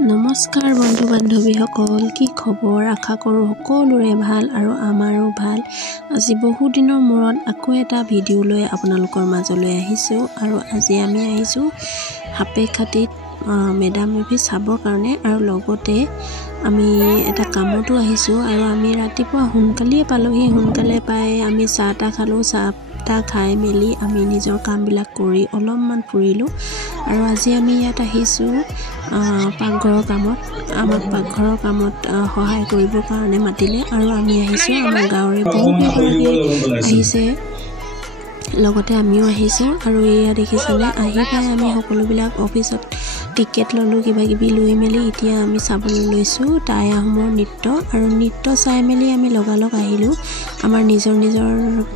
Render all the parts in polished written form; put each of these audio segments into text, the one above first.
নমস্কাৰ বন্ধু বান্ধৱীসকল, কি খবৰ? আশা কৰোঁ সকলোৰে ভাল আৰু আমাৰো ভাল। আজি বহু দিনৰ মূৰত আকৌ এটা ভিডিঅ' লৈ আপোনালোকৰ মাজলৈ আহিছোঁ আৰু আজি আমি আহিছোঁ সাপেখাতিত মেডাম মেফি চাবৰ কাৰণে আৰু লগতে আমি এটা কামতো আহিছোঁ আৰু আমি ৰাতিপুৱা সোনকালেই পালোহি। সোনকালে পাই আমি চাহ তাহ খালোঁ। চাহ খাই মেলি আমি নিজৰ কামবিলাক কৰি অলপমান ফুৰিলোঁ আৰু আজি আমি ইয়াত আহিছোঁ পাকঘৰৰ কামত। আমাক পাকঘৰৰ কামত সহায় কৰিবৰ কাৰণে মাতিলে আৰু আমি আহিছোঁ। আমাৰ গাঁৱৰে বহুকেইগৰাকী আহিছে, লগতে আমিও আহিছোঁ আৰু এয়া দেখিছেনে, আহি পাই আমি সকলোবিলাক অফিচত টিকেট ল'লোঁ, কিবাকিবি লৈ মেলি এতিয়া আমি চাবলৈ লৈছোঁ টাই আহোমৰ নৃত্য। আৰু নৃত্য চাই মেলি আমি লগালগ আহিলোঁ আমাৰ নিজৰ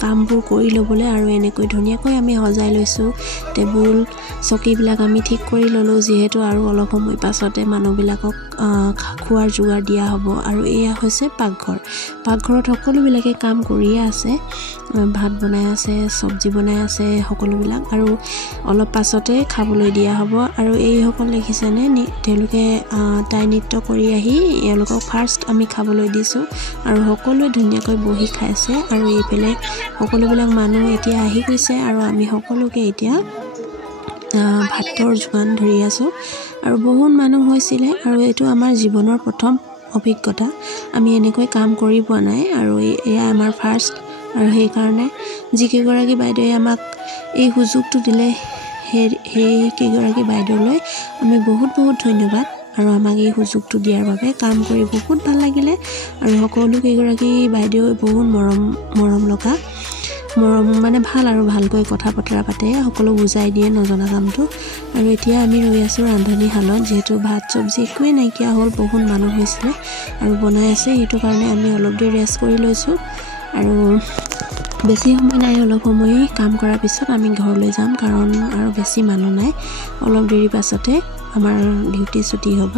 কামবোৰ কৰি ল'বলৈ। আৰু এনেকৈ ধুনীয়াকৈ আমি সজাই লৈছোঁ। টেবুল চকীবিলাক আমি ঠিক কৰি ল'লোঁ, যিহেতু আৰু অলপ সময় পাছতে মানুহবিলাকক খোৱাৰ যোগাৰ দিয়া হ'ব। আৰু এয়া হৈছে পাকঘৰ। পাকঘৰত সকলোবিলাকে কাম কৰিয়ে আছে, ভাত বনাই আছে, চব্জি বনাই আছে সকলোবিলাক, আৰু অলপ পাছতে খাবলৈ দিয়া হ'ব। আৰু এইসকল দেখিছেনে, তেওঁলোকে টাই নৃত্য কৰি আহি এওঁলোকক ফাৰ্ষ্ট আমি খাবলৈ দিছোঁ আৰু সকলোৱে ধুনীয়াকৈ বহি খাইছে। আৰু এইফালে সকলোবিলাক মানুহ এতিয়া আহি গৈছে আৰু আমি সকলোকে এতিয়া ভাতৰ যোগান ধৰি আছোঁ। আৰু বহুত মানুহ হৈছিলে আৰু এইটো আমাৰ জীৱনৰ প্ৰথম অভিজ্ঞতা। আমি এনেকৈ কাম কৰি পোৱা নাই আৰু এয়া আমাৰ ফাৰ্ষ্ট। আৰু সেইকাৰণে যিকেইগৰাকী বাইদেৱে আমাক এই সুযোগটো দিলে সেইকেইগৰাকী বাইদেউলৈ আমি বহুত ধন্যবাদ আৰু আমাক এই সুযোগটো দিয়াৰ বাবে। কাম কৰি বহুত ভাল লাগিলে আৰু সকলোকেইগৰাকী বাইদেউ বহুত মৰম লগা, মানে ভাল আৰু ভালকৈ কথা বতৰা পাতে, সকলো বুজাই দিয়ে নজনা কামটো। আৰু এতিয়া আমি ৰৈ আছোঁ ৰান্ধনীশালত, যিহেতু ভাত চব্জি একোৱেই নাইকিয়া হ'ল, বহুত মানুহ হৈছিলে আৰু বনাই আছে। সেইটো কাৰণে আমি অলপ দেৰি ৰেষ্ট কৰি লৈছোঁ আৰু বেছি সময় নাই, অলপ সময় কাম কৰাৰ পিছত আমি ঘৰলৈ যাম, কাৰণ আৰু বেছি মানুহ নাই। অলপ দেৰি পাছতে আমাৰ ডিউটি ছুটি হ'ব।